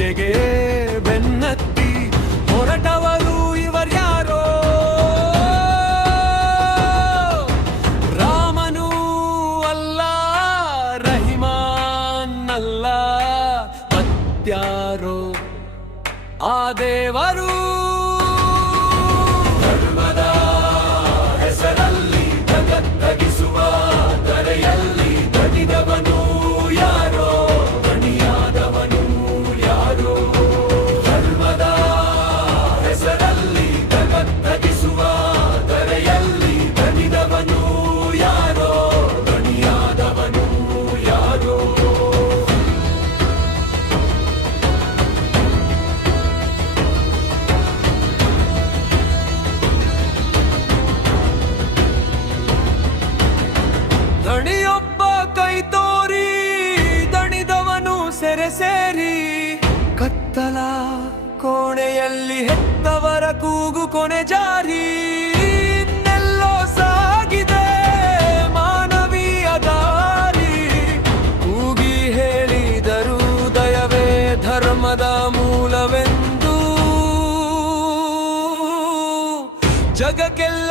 ಭಿಕ್ಷೆಗೆ ಬೆನ್ನತ್ತಿ ಹೊರಟವರು ಇವರ್ಯಾರೋ. ರಾಮನೂ ಅಲ್ಲ, ರಹಿಮಾನ್ ಅಲ್ಲ, ಮತ್ಯಾರೋ ಆ ದೇವರು. ಧರ್ಮದ ಹೆಸರಲ್ಲಿ ಜಗತ್ತಗಿಸುವ ಧರೆಯಲ್ಲಿ ದಣಿದವನು ಯಾರೋ, ದಣಿಯಾದವನು ಯಾರೋ. ಧರ್ಮದ ಹೆಸರಲ್ಲಿ ಜಗತ್ತಗಿಸುವ ಧರೆಯಲ್ಲಿ ದಣಿದವನು ಯಾರೋ, ದಣಿಯಾದವನು ಯಾರೋ. ದಣಿಯೊಬ್ಬ ಕೈ ತೋರಿ ದಣಿದವನು ಸೆರೆ ಸೇರಿ, ಕತ್ತಲ ಕೋಣೆಯಲ್ಲಿ ಹೆತ್ತವರ ಕೂಗು ಕೊನೆ ಜಾರಿ. ಇನ್ನೆಲ್ಲೋ ಸಾಗಿದೆ ಮಾನವೀಯ ದಾರಿ, ಕೂಗಿ ಹೇಳಿದರು ದಯವೇ ಧರ್ಮದ ಮೂಲವೆಂದು. ಜಗಕ್ಕೆಲ್ಲ